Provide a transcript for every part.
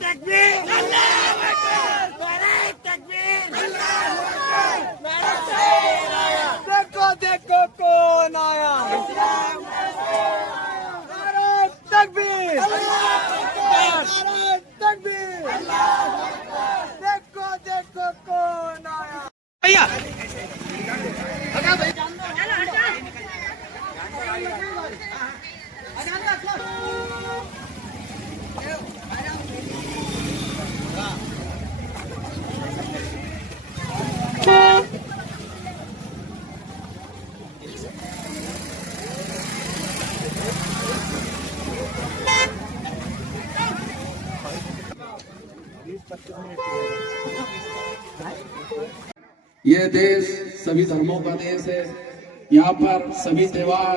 تکبیر اللہ اکبر نعرہ تکبیر اللہ اکبر دیکھو دیکھو کون آیا نعرہ تکبیر نعرہ تکبیر دیکھو دیکھو کون آیا یہ دیش سبھی دھرموں کا دیش ہے. یہاں پر سبھی تہوار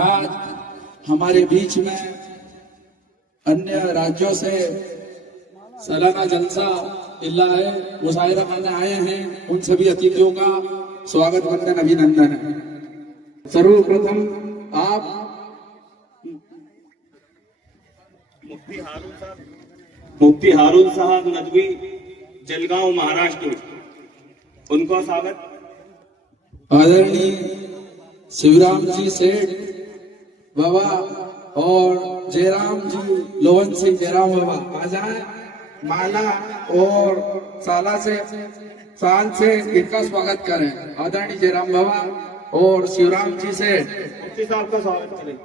آج ہمارے بیچ میں انیہ راجیوں سے سالانہ جلسہ اللہ ہے مظاہرہ کرنے آئے ہیں. ان سبھی اتھیوں کا سواگت وندن ابھینندن ہے. سرو پرتھم آپ مفتی ہارون صاحب ندوی جلگاؤں مہاراشٹر ان کو سواگت. آدرنی شیورام جی سیٹھ بابا اور جے رام جی لوون سنگھ جے رام بابا آ جائیں. مالا اور سال سے ان کا سواگت کریں. آدرنی جے رام بابا اور شیورام جی سیٹھ مفتی صاحب کا سواگت کریں.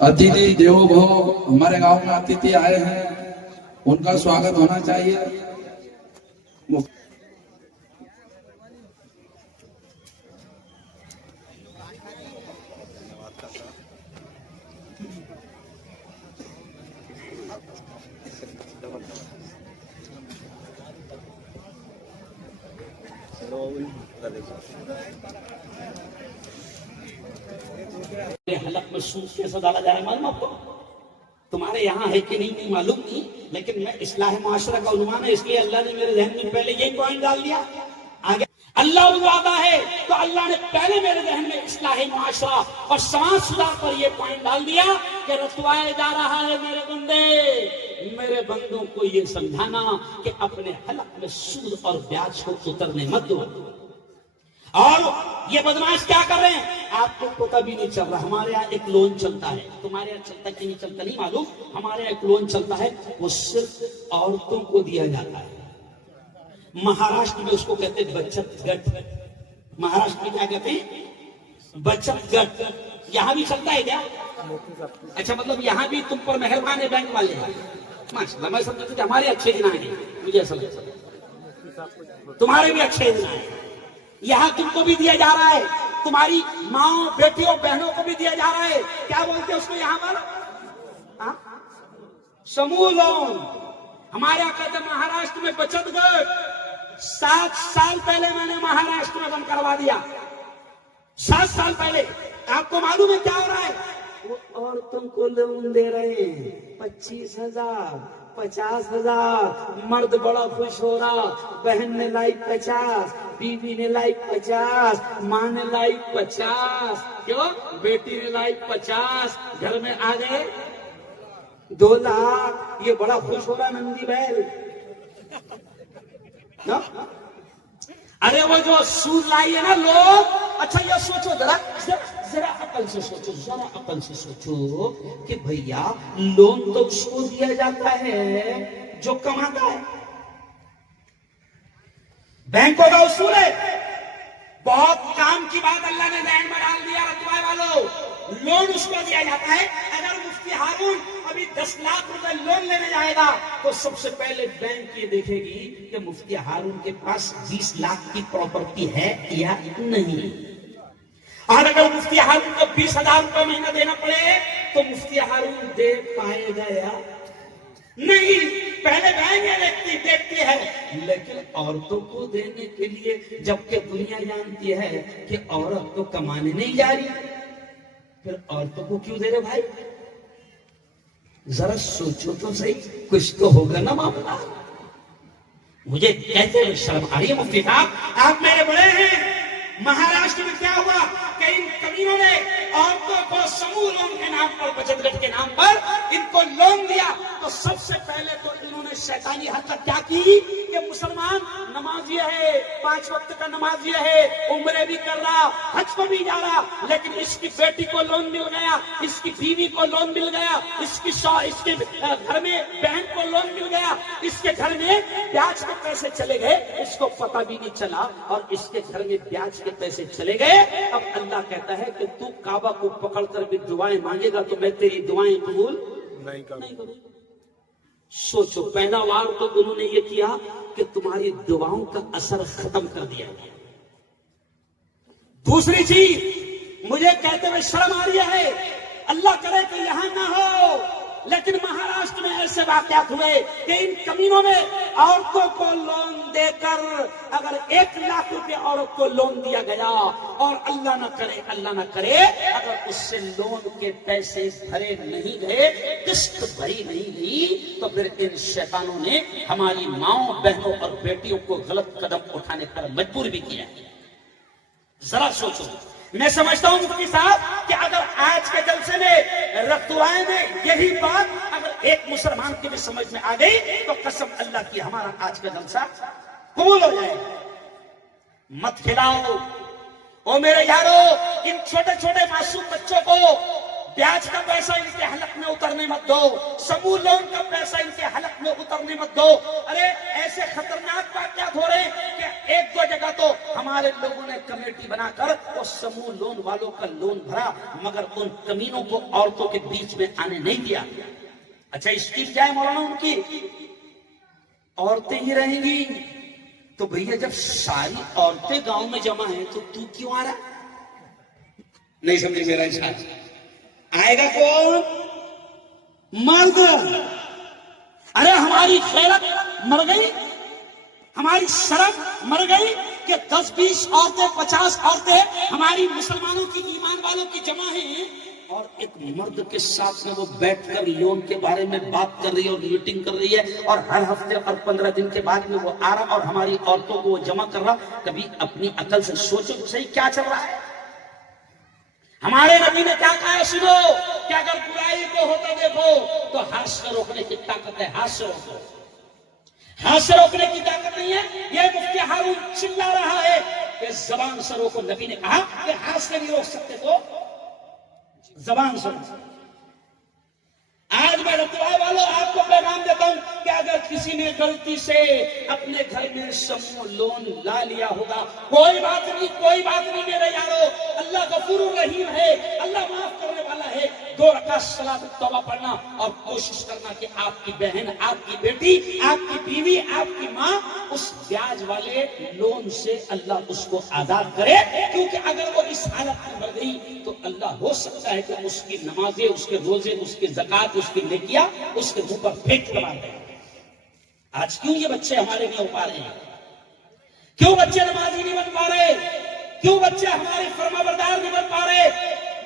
اتیتھی دیو بھو ہمارے گاؤں میں اتیتھی آئے ہیں ان کا سواگت ہونا چاہیے. حلق میں سود کیسا ڈالا جائے معلوم آپ کو؟ تمہارے یہاں ہے کہ نہیں معلوم نہیں، لیکن میں اصلاح معاشرہ کا عنوان ہے اس لیے اللہ نے میرے ذہن میں پہلے یہی پوائنٹ ڈال دیا. آگے اللہ وعدہ ہے تو اللہ نے پہلے میرے ذہن میں اصلاح معاشرہ اور سماج سدھار پر یہ پوائنٹ ڈال دیا کہ رتوائے جا رہا ہے میرے بندے، میرے بندوں کو یہ سمجھانا کہ اپنے حلق میں سود اور بیاج کو اترنے مت دو. اور یہ بدماش کیا کر رہے ہیں آپ کو پتہ بھی نہیں چل رہا. ہمارے یہاں ایک لون چلتا ہے، تمہارے یہاں چلتا کہ نہیں چلتا نہیں معلوم. ہمارے یہاں ایک لون چلتا ہے، وہ صرف عورتوں کو دیا جاتا ہے. مہاراشٹر میں اس کو کہتے ہیں بچت گٹ. مہاراشٹر میں کیا کہتے ہیں؟ بچت گٹ. یہاں بھی چلتا ہے کیا؟ اچھا مطلب یہاں بھی تم پر مہربان ہے بینک والے. ماشاءاللہ میں سمجھتا کہ ہمارے اچھے دن آئے ہیں، مجھے ایسا لگتا تمہارے بھی اچھے دن آئے. یہاں تم کو بھی دیا جا رہا ہے، تمہاری ماں بیٹیوں بہنوں کو بھی دیا جا رہا ہے. کیا بولتے ہیں اس کو یہاں پر؟ سموہ لون. ہمارے یہاں کہتے ہیں مہاراشٹر میں بچت گٹ. 7 سال پہلے میں نے مہاراشٹر میں بند کروا دیا. 7 سال پہلے. آپ کو معلوم ہے کیا ہو رہا ہے؟ وہ عورتوں کو لون دے رہے ہیں 25,000 50,000. مرد بڑا خوش ہو رہا، بہن نے لائی 50، بیوی نے لائی 50، ماں نے لائی 50. کیوں؟ بیٹی نے لائی 50. گھر میں آ گئے 2 لاکھ. یہ بڑا خوش ہو رہا نندی بیل. ارے وہ جو سود لائی ہے نا لوگ. اچھا یہ سوچو ذرا عقل سے سوچو، ذرا عقل سے سوچو کہ بھیا لون تو اس کو دیا جاتا ہے جو کماتا ہے. بینکوں کا اصول ہے. بہت کام کی بات اللہ نے ذہن میں ڈال دیا رتوائے والوں. لون اس کو دیا جاتا ہے. اگر مفتی ہارون ابھی 10 لاکھ روپے لون لینے جائے گا تو سب سے پہلے بینک یہ دیکھے گی کہ مفتی ہارون کے پاس 20 لاکھ کی پراپرٹی ہے یا نہیں. اور اگر مفتی ہارون کو 20,000 روپے مہینہ دینا پڑے تو مفتی ہارون دے پائے گا یا نہیں. پہلے بینک دیکھتی ہے. لیکن عورتوں کو دینے کے لیے جبکہ دنیا جانتی ہے کہ عورت تو کمانے نہیں جا رہی، پھر عورتوں کو کیوں دے رہے بھائی؟ ذرا سوچو تو صحیح، کچھ تو ہوگا نا معاملہ. مجھے کہتے ہوئے شرم آ رہی ہے مفتی صاحب، آپ میرے بڑے ہیں، مہاراشٹر میں کیا ہوا کہ ان کمینوں نے عورتوں کو سموہ لون کے نام پر، بچت گٹھ کے نام پر ان کو لون دیا، تو سب سے پہلے تو انہوں نے شیطانی حرکت کیا کی کہ مسلمان نمازی ہے، 5 وقت کا نمازی ہے، عمرے بھی کر رہا، حج کو بھی جا رہا، لیکن اس کی بیٹی کو لون مل گیا، اس کی بیوی کو لون مل گیا، اس کے گھر میں بہن کو لون مل گیا، اس کے گھر میں بیاج کے پیسے چلے گئے، اس کو پتہ بھی نہیں چلا، اور اس کے گھر میں بیاج کے پیسے چلے گئے۔ اب اللہ کہتا ہے کہ تو کعبہ کو پکڑ کر بھی دعائیں مانگے گا تو میں تیری دعائیں قبول نہیں کروں۔ سوچو، پہلا وار تو انہوں نے یہ کیا کہ تمہاری دعاؤں کا اثر ختم کر دیا گیا۔ دوسری چیز مجھے کہتے ہوئے شرم آ رہی ہے، اللہ کرے کہ یہاں نہ ہو، لیکن مہاراشٹر میں ایسے واقعات ہوئے کہ ان کمینوں نے عورتوں کو لون دے کر، اگر 1 لاکھ روپے عورت کو لون دیا گیا اور اللہ نہ کرے اگر اس سے لون کے پیسے بھرے نہیں گئے، قسط بھری نہیں گئی، تو پھر ان شیطانوں نے ہماری ماؤں، بہنوں اور بیٹیوں کو غلط قدم اٹھانے پر مجبور بھی کیا۔ ذرا سوچو، میں سمجھتا ہوں مفتی صاحب کہ اگر آج کے جلسے میں رتوائے میں یہی بات اگر ایک مسلمان کی بھی سمجھ میں آ گئی تو قسم اللہ کی ہمارا آج کا جلسہ قبول ہو جائے۔ مت کھلاؤ او میرے یارو، ان چھوٹے چھوٹے معصوم بچوں کو بیاج کا پیسہ ان کے حلق میں اترنے مت دو، سموہ لون کا پیسہ ان کے حلق میں اترنے مت دو۔ ارے ایسے خطرناک واقعات ہو رہے ہیں کہ 1-2 جگہ تو ہمارے لوگوں نے کمیٹی بنا کر وہ سموہ لون والوں کا لون بھرا، مگر ان کمینوں کو عورتوں کے بیچ میں آنے نہیں دیا۔ اچھا اسکیم کیا ہے مولانا ان کی؟ عورتیں ہی رہیں گی، تو بھیا جب ساری عورتیں گاؤں میں جمع ہیں تو کیوں آ رہا؟ نہیں سمجھے میرا اشارہ؟ آئے گا کون؟ مرد۔ ارے ہماری غیرت مر گئی، ہماری شرم مر گئی کہ 10-20 عورتیں، 50 عورتیں ہماری مسلمانوں کی، ایمان والوں کی جمع ہیں، اور ایک مرد کے ساتھ میں وہ بیٹھ کر لون کے بارے میں بات کر رہی ہے اور میٹنگ کر رہی ہے، اور ہر ہفتے اور 15 دن کے بعد میں وہ آ رہا اور ہماری عورتوں کو وہ جمع کر رہا۔ کبھی اپنی عقل سے سوچو تو صحیح کیا چل رہا ہے؟ ہمارے نبی نے کیا کہا ہے سنو، کہ اگر برائی کو ہوتا دیکھو تو ہاتھ سے روکنے کی طاقت ہے، ہاتھ سے روکو۔ ہاتھ سے روکنے کی طاقت نہیں ہے، یہ مفتی ہارون چلا رہا ہے کہ زبان سے روکو۔ نبی نے کہا کہ ہاتھ سے نہیں روک سکتے تو زبان سے روکو۔ آج میں رتوائے والوں آپ کو پیغام دیتا ہوں کہ اگر کسی نے غلطی سے اپنے گھر میں سموہ لون لا لیا ہوگا، کوئی بات نہیں میرے یارو، اللہ غفور الرحیم ہے، اللہ معاف کرنے والا ہے۔ 2 رکعت صلاۃ التوبہ پڑھنا اور کوشش کرنا کہ آپ کی بہن، آپ کی بیٹی، آپ کی بیوی، آپ کی ماں اس بیاج والے لون سے اللہ اس کو آزاد کرے، کیونکہ اگر وہ اس حالت میں مر گئی تو اللہ ہو سکتا ہے کہ اس کی نمازیں، اس کے روزے، اس کی زکوٰۃ، اس کی نیکیاں اس کے منہ پر پھینک کروا دیں۔ آج کیوں یہ بچے ہمارے نہیں ہو پا رہے ہیں؟ کیوں بچے نمازی نہیں بن پا رہے؟ کیوں بچے ہمارے فرما بردار نہیں بن پا رہے؟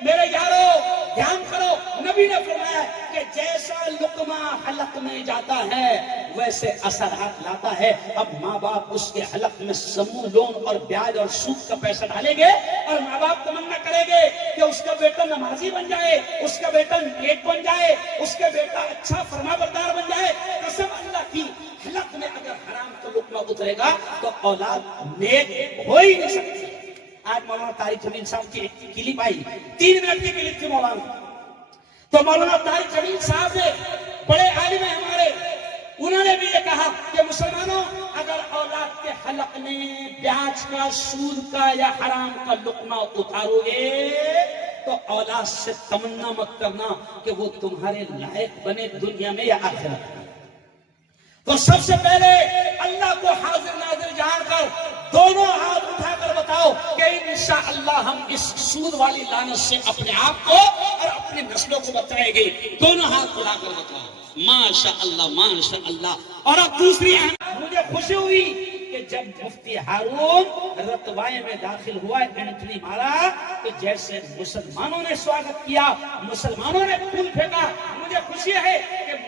میرے یارو دھیان کرو، نبی نے فرمایا کہ جیسا لقمہ حلق میں جاتا ہے ویسے اثرات لاتا ہے۔ اب ماں باپ اس کے حلق میں سموہ لون اور بیاج اور سود کا پیسہ ڈالیں گے، اور ماں باپ تمنا کریں گے کہ اس کا بیٹا نمازی بن جائے، اس کا بیٹا نیک بن جائے، اس کا بیٹا اچھا فرما بردار بن جائے۔ قسم اللہ کی، حلق میں اگر حرام کا لقمہ اترے گا تو اولاد نیک ہو ہی نہیں سکتی۔ آج مولانا طارق جمیل صاحب کی کلپ آئی، 3 منٹ کی کلپ تھی مولانا، تو مولانا طارق جمیل صاحب نے، بڑے عالم ہیں ہمارے، انہوں نے بھی یہ کہا کہ مسلمانوں اگر اولاد کے حلق میں بیاج کا، سود کا یا حرام کا لقمہ اتارو گے تو اولاد سے تمنا مت کرنا کہ وہ تمہارے لائق بنے دنیا میں یا آخرت میں۔ تو سب سے پہلے اللہ کو حاضر ناظر جان کر دونوں ہاتھ اٹھا کر بتاؤ کہ انشاءاللہ ہم اس سود والی لعنت سے اپنے آپ کو اور اپنی نسلوں کو بچائیں گے۔ دونوں ہاتھ اٹھا کر بتاؤ ماشاءاللہ ماشاءاللہ۔ اور اب دوسری مجھے خوشی ہوئی کہ جب مفتی ہارون رتوائے میں داخل ہوا، انٹری مارا، تو جیسے مسلمانوں نے سواگت کیا، مسلمانوں نے پھول پھینکا، مجھے خوشی ہے کہ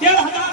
1500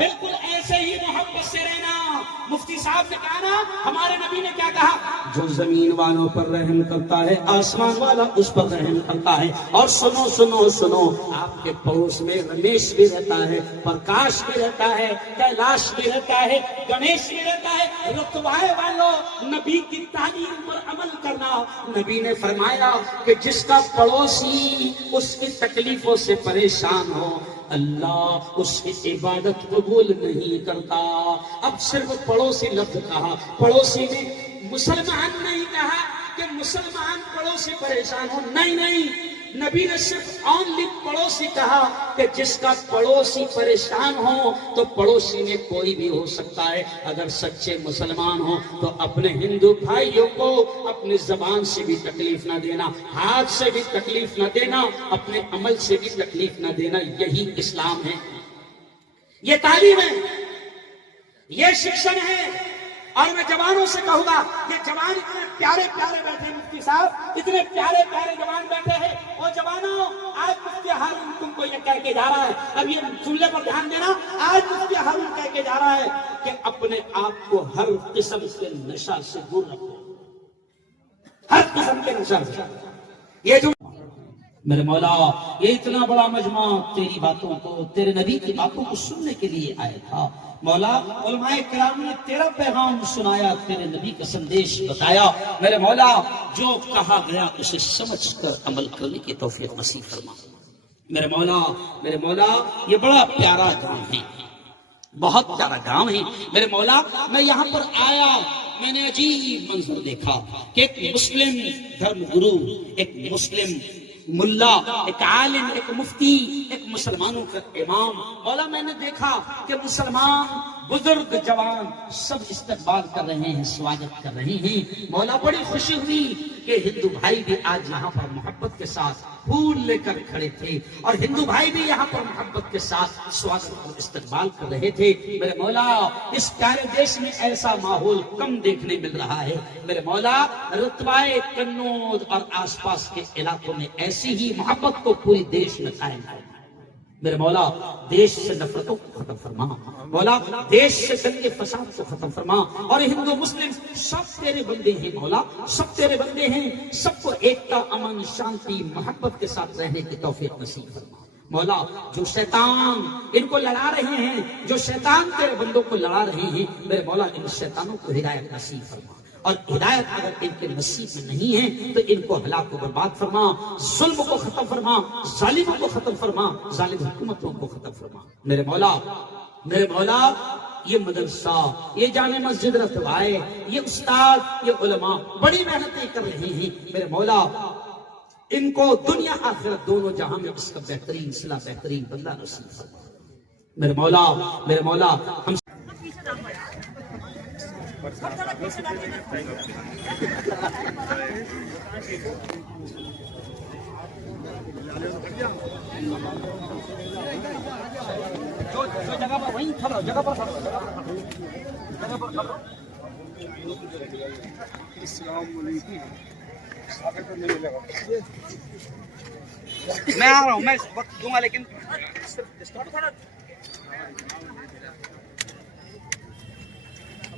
بالکل ایسے ہی محبت سے رہنا. مفتی صاحب نے کہا نا ہمارے نبی نے کیا کہا, جو زمین والوں پر رحم کرتا ہے آسمان والا اس پر رحم کرتا ہے. اور سنو سنو سنو, آپ کے پڑوس میں رمیش بھی رہتا ہے, پرکاش بھی رہتا ہے, کیلاش بھی رہتا ہے, گنیش بھی رہتا ہے. رتبائے والوں, نبی کی تعلیم پر عمل کرنا. نبی نے فرمایا کہ جس کا پڑوسی اس کی تکلیفوں سے پریشان ہو, اللہ اس کی عبادت قبول نہیں کرتا. اب صرف پڑوسی لفظ کہا, پڑوسی نے مسلمان نہیں کہا کہ مسلمان پڑوسی پریشان ہو, نہیں نہیں, نبی نے صرف اونلی پڑوسی کہا کہ جس کا پڑوسی پریشان ہو. تو پڑوسی میں کوئی بھی ہو سکتا ہے. اگر سچے مسلمان ہو تو اپنے ہندو بھائیوں کو اپنی زبان سے بھی تکلیف نہ دینا, ہاتھ سے بھی تکلیف نہ دینا, اپنے عمل سے بھی تکلیف نہ دینا. یہی اسلام ہے, یہ تعلیم ہے, یہ شکشن ہے. اور میں جوانوں سے کہوں گا, یہ جوان اتنے پیارے پیارے بیٹھے ہیں مفتی صاحب, اتنے پیارے پیارے جوان بیٹھے ہیں. اور جوانوں, آج مفتی ہارون تم کو یہ کہہ کے جا رہا ہے, اب یہ جملے پر دھیان دینا, آج مفتی ہارون کہہ کے جا رہا ہے کہ اپنے آپ کو ہر قسم کے نشہ سے دور رکھو, ہر قسم کے نشہ سے. یہ جو میرے مولا, یہ اتنا بڑا مجمع تیری باتوں کو, تیرے نبی کی باتوں کو سننے کے لیے آیا تھا. مولا, علماء کرام نے تیرا پیغام سنایا, تیرے نبی کا سندیش بتایا. میرے مولا, جو کہا گیا اسے سمجھ کر عمل کرنے کی توفیق نصیب فرما. میرے مولا, میرے مولا, یہ بڑا پیارا گاؤں ہے, بہت پیارا گاؤں ہے. میرے مولا, میں یہاں پر آیا, میں نے عجیب منظر دیکھا کہ ایک مسلم دھرم گرو, ایک مسلم ملا, ایک عالم, ایک مفتی, ایک مسلمانوں کا امام. مولا, میں نے دیکھا کہ مسلمان بزرگ جوان سب استقبال کر رہے ہیں, سواگت کر رہے ہیں. مولا, بڑی خوشی ہوئی کہ ہندو بھائی بھی آج یہاں پر محبت کے ساتھ پھول لے کر کھڑے تھے, اور ہندو بھائی بھی یہاں پر محبت کے ساتھ سواگت اور استقبال کر رہے تھے. میرے مولا, اس پیارے دیش میں ایسا ماحول کم دیکھنے مل رہا ہے. میرے مولا, رتبہ قنوج اور آس پاس کے علاقوں میں ایسی ہی محبت کو پوری دیش میں قائم کرنا. میرے مولا, دیش سے نفرتوں کو ختم فرما. مولا, دیش سے دنگے فساد کو ختم فرما. اور ہندو مسلم سب تیرے بندے ہیں. مولا, سب تیرے بندے ہیں, سب کو ایکتا, امن, شانتی, محبت کے ساتھ رہنے کی توفیق نصیب فرما. مولا, جو شیطان ان کو لڑا رہے ہیں, جو شیطان تیرے بندوں کو لڑا رہے ہیں, میرے مولا, ان شیطانوں کو ہدایت نصیب فرما. اور ہدایت اگر ان کے نصیب میں نہیں ہے تو ان کو ہلاک و برباد فرما, ظلم کو ختم فرما, ظالموں کو ختم فرما, ظالم حکومتوں کو ختم فرما. میرے مولا, میرے مولا, یہ مدرسہ, یہ جامع مسجد رتبائے, یہ استاد, یہ علماء بڑی محنتیں کر رہے ہیں. میرے مولا, ان کو دنیا آخرت دونوں جہاں میں اس کا بہترین صلہ, بہترین بدلہ نصیب فرما. میرے مولا, میرے مولا, ہم جو جگہ پر وہیں کھڑو, جگہ پر کھڑو, جگہ پر کھڑو. السلام علیکم. میں آ رہا ہوں, میں وقت دوں گا, لیکن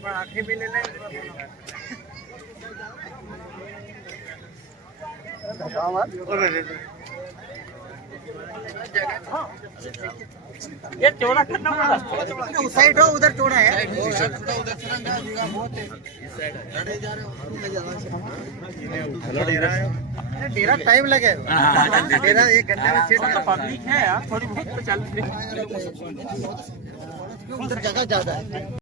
آنکھیں بھی لے لیں. یہ چوڑا کرنا اس سائڈ ہو, ادھر چوڑا ہے, ڈیرا ٹائم لگے, ڈیرا 1 گھنٹے میں سیٹ. پبلک ہے یار, تھوڑی بہت چل, ادھر جگہ زیادہ ہے.